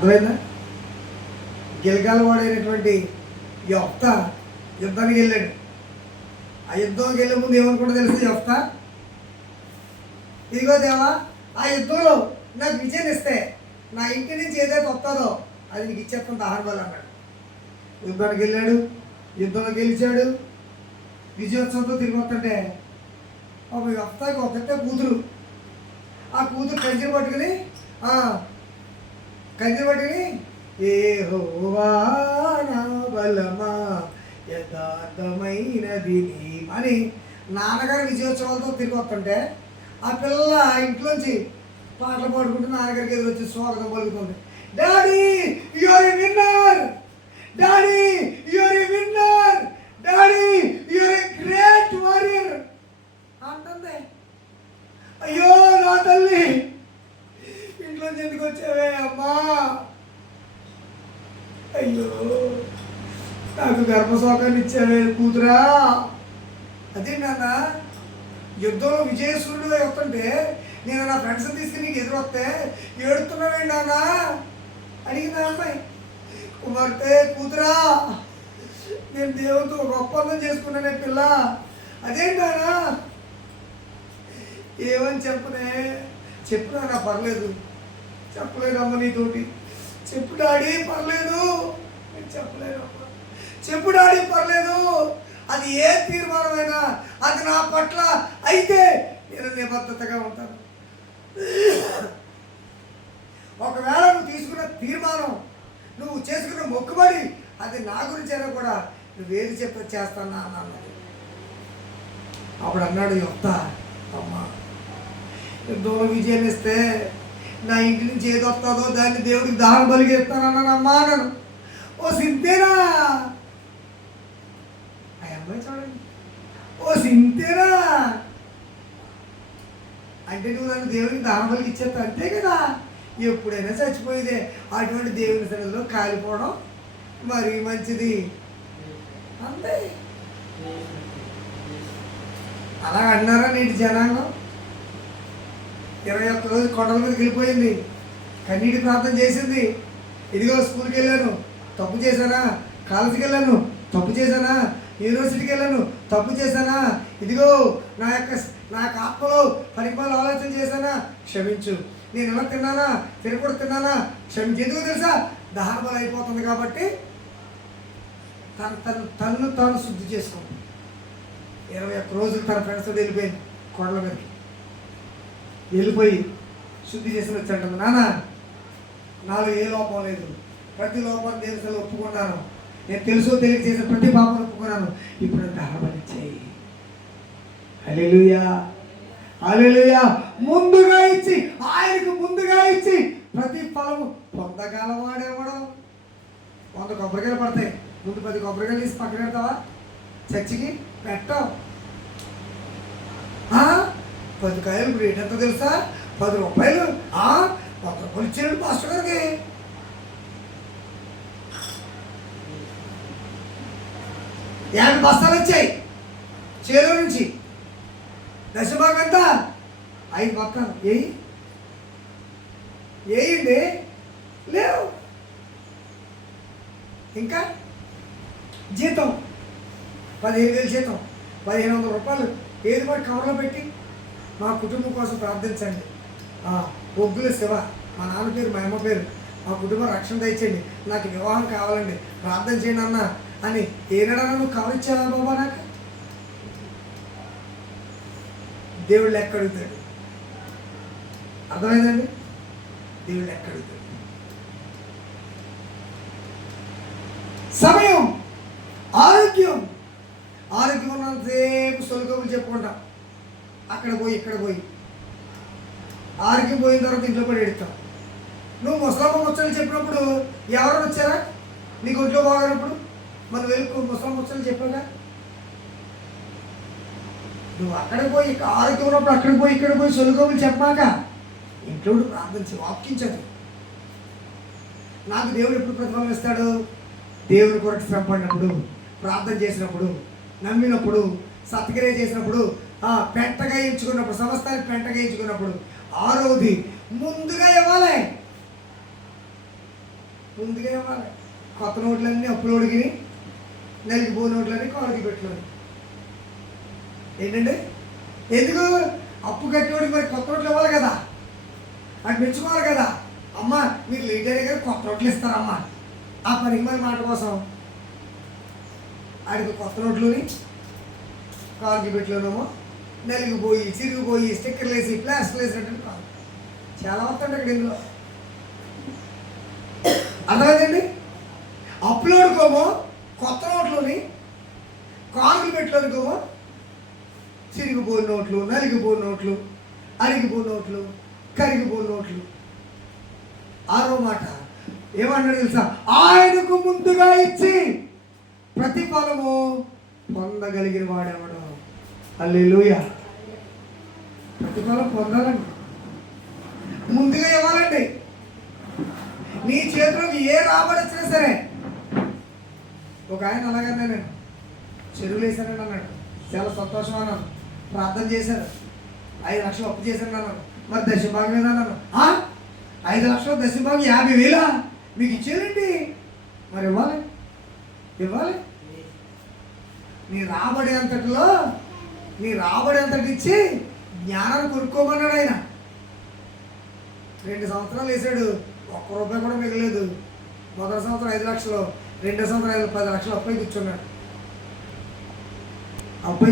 అర్థమైందా? గిల్గాల్ వాడైనటువంటి యెఫ్తా యుద్ధానికి వెళ్ళాడు. ఆ యుద్ధంకి వెళ్ళే ముందు ఏమనుకుంటా తెలుసు యెఫ్తా? ఇదిగో దేవా, ఆ యుద్ధంలో నాకు విజయం ఇస్తే నా ఇంటి నుంచి ఏదైతే వస్తుందో అది నీకు ఇచ్చేస్తాను ఆహారబాలు అన్నాడు. యుద్ధానికి వెళ్ళాడు, యుద్ధంలో గెలిచాడు, విజయోత్సవంతో తిరిగి వస్తుంటే ఒక యెఫ్తాకి ఒకటే కూతురు. ఆ కూతురు కంచెలు పట్టుకుని యెహోవా నా బలమా యథార్థమైనది అని నాన్నగారు విజయోత్సవాలతో తిరిగి వస్తుంటే ఆ పిల్ల ఇంట్లోంచి పాటలు పాడుకుంటూ నాన్నగారికి ఎదురు వచ్చి స్వాగతం పలుకుతుంది. Daddy you are a winner, daddy you are a winner, daddy you are a great warrior అంటుంది. అయ్యో నా తల్లి, ఇంట్లోంచి ఎందుకు వచ్చావే అమ్మా? అయ్యో నాకు గర్భశోకాన్ని ఇచ్చావే కూతురా. అదే నాన్న, యుద్ధంలో విజయసూర్యుడుగా వస్తుంటే నేను నా ఫ్రెండ్స్ని తీసుకుని నీకు ఎదురొస్తే ఏడుతున్నావేంటి నాన్న అడిగిందా అమ్మాయి. కుమార్తె కూతురా, నేను దేవుడితో ఒక ఒప్పందం చేసుకున్నానే పిల్ల. అదేంటి నాన్న? ఏమని చెప్పునా నా పర్లేదు, చెప్పలేదమ్మా నీతోటి. చెప్పు డాడీ పర్లేదు, నేను చెప్పలేదమ్మా. చెప్పు డాడీ పర్లేదు, అది ఏ తీర్మానమైనా అది నా పట్ల అయితే నేను నిబద్ధతగా ఉంటాను. ఒకవేళ నువ్వు తీసుకున్న తీర్మానం, నువ్వు చేసుకున్న మొక్కుబడి అది నా గురించి అయినా కూడా నువ్వేది చెప్తే చేస్తానా అన్నాను. అప్పుడు అన్నాడు యెఫ్తా, అమ్మా యుద్ధంలో విజయం ఇస్తే నా ఇంటి నుంచి ఏది వస్తుందో దాన్ని దేవుడికి దహన బలిగా ఇస్తానన్నాను అమ్మా అన్నాను. ఓ సింతేనా అమ్మాయి చూడండి, ఓ సింతేనా అంటే నువ్వు నన్ను దేవుడికి దహన బలికి ఇచ్చేస్తా అంతే కదా. ఎప్పుడైనా చచ్చిపోయేదే, అటువంటి దేవుని సన్నిధిలో కాలిపోవడం మరీ మంచిది అంతే. అలా అన్నారా నేటి జనాంగం? 21 రోజు కొండల మీదకి వెళ్ళిపోయింది, కన్నీటి ప్రార్థన చేసింది. ఇదిగో స్కూల్కి వెళ్ళాను, తప్పు చేశానా? కాలేజీకి వెళ్ళాను, తప్పు చేశానా? యూనివర్సిటీకి వెళ్ళాను, తప్పు చేశానా? ఇదిగో నాకు ఆత్మలో పరిపాలన ఆలోచన చేశానా? క్షమించు. నేను ఎలా తిన్నానా? తినకూడదు తిన్నానా? క్షమించు. ఎందుకు తెలుసా? దహన బలి అయిపోతుంది కాబట్టి తను తాను శుద్ధి చేసుకుంది. 21 రోజులు తన ఫ్రెండ్స్తో వెళ్ళిపోయింది, కొండల మీదకి వెళ్ళిపోయి శుద్ధి చేసి వచ్చంటుంది. నాన్న, నాలో ఏ లోపం లేదు, ప్రతి లోపాన్ని దేవుని ఒప్పుకున్నాను, నేను తెలుసో తెలియక చేసిన ప్రతి పాపను ఒప్పుకున్నాను, ఇప్పుడు దహనబలి చేయి. హల్లెలూయా, హల్లెలూయా. ముందుగా ఇచ్చి, ఆయనకు ముందుగా ఇచ్చి ప్రతి ఫలము పొందగలవాడేవాడు. 100 కొబ్బరికాయలు పడతాయి, ముందు 10 కొబ్బరికాయలు తీసి పక్కన పెడతావా? చర్చికి పెట్టావు. 10 కాయలు రేట్ ఎంత తెలుసా? 10 రూపాయలు. 100 రూపాయలు ఇచ్చాడు మాస్టర్ గారికి. యాభై బస్తాలు వచ్చాయి చేలో నుంచి. దశభాగంతా 5 బస్తాలు ఏయండి లేవు. ఇంకా జీతం 15,000 జీతం, 1,500 రూపాయలు ఏది పడి కవర్లో పెట్టి మా కుటుంబం కోసం ప్రార్థించండి. ఒగ్గుల శివ, మా నాన్న పేరు, మా అమ్మ పేరు, మా కుటుంబం రక్షణ తెచ్చండి, నాకు వివాహం కావాలండి, ప్రార్థన చేయండి అన్న అని ఏనాడన్నా నువ్వు కావచ్చావా బాబా? నాకు దేవుడు లెక్క అడుగుతాడు. అర్థమైందండి? దేవుడు లెక్క అడుగుతాడు. సమయం, ఆరోగ్యం ఉన్నంతసేపు సొలుకబులు చెప్పుకుంటాం. అక్కడ పోయి ఇక్కడ పోయి ఆరోగ్యం పోయిన తర్వాత ఇంట్లో కూడా ఎడతాం. నువ్వు ముసలమ్మ ముచ్చలు చెప్పినప్పుడు ఎవరైనా వచ్చారా? నీకు ఒంట్లో బాగానప్పుడు మనం వెళ్ళి ముసలమ్మ ముచ్చలు చెప్పాగా. నువ్వు అక్కడ పోయి ఆరోగ్యం ఉన్నప్పుడు అక్కడ పోయి ఇక్కడ పోయి సొలుకబులు చెప్పాక ఇంట్లో ప్రార్థించి వాక్యించదు. నాకు దేవుడు ఎప్పుడు ప్రతిఫలం ఇస్తాడు? దేవుని కొరకు శ్రమపడినప్పుడు, ప్రార్థన చేసినప్పుడు, నమ్మినప్పుడు, సత్క్రియ చేసినప్పుడు, పెంటగా ఎంచుకున్నప్పుడు, సమస్తానికి పెంటగా ఎంచుకున్నప్పుడు 6వది ముందుగా ఇవ్వాలి. ముందుగా ఇవ్వాలి. కొత్త నోట్లన్నీ అప్పులు ఒడిగిని, నలిగిపో నోట్లన్నీ కారుకి పెట్టినాడు. ఏంటండి? ఎందుకు? అప్పు కట్టేవాడికి మరి కొత్త నోట్లు ఇవ్వాలి కదా, అది మెచ్చుకోవాలి కదా. అమ్మ మీరు లేట్ అయినా కానీ కొత్త నోట్లు ఇస్తారమ్మా. ఆ పనికి మరి మాట కోసం ఆడికి కొత్త నోట్లుని కారుకి పెట్టిలోనేమో నలిగిపోయి, చిరిగిపోయి, స్టిక్కర్లు వేసి, ప్లాస్టర్లు వేసినట్టు కాదు. చాలా వస్తుంది అక్కడ ఇందులో. అర్థమైందండి? అప్లోడ్కోమో కొత్త నోట్లోని, కారుకి పెట్టిలోనికోమో చిరిగిపోయిన నోట్లు, నలిగిపోయిన నోట్లు, అరిగిపోయిన నోట్లు, కరిగిపోయిన నోట్లు. ఆరో మాట ఏమన్నాడు తెలుసా? ఆయనకు ముందుగా ఇచ్చి ప్రతిఫలము పొందగలిగిన వాడెవడు. హల్లెలూయా. ప్రతిఫలం పొందాలండి, ముందుగా ఇవ్వాలండి. నీ చేతిలోకి ఏ రాబడి వచ్చినా సరే. ఒక ఆయన అలాగన్నా నేను చెరువులు వేశానండి అన్నాడు. చాలా సంతోషం అన్నాను. ప్రార్థన చేశారు. 5 లక్షలు అప్పు చేశాను అన్నాను. మరి దశభాగం ఏదన్నాను. 5 లక్షలు దశభాగం 50,000 మీకు ఇచ్చేయండి. మరి ఇవ్వాలి, ఇవ్వాలి. నీ రాబడి అంతటిలో, నీ రాబడి అంతటి ఇచ్చి జ్ఞానాన్ని కొనుక్కోమన్నాడు ఆయన. 2 సంవత్సరాలు వేసాడు, ₹1 కూడా మిగలేదు. మొదటి సంవత్సరం 5 లక్షలు, రెండో సంవత్సరం 10 లక్షలు అప్పై కూర్చున్నాడు. అప్పై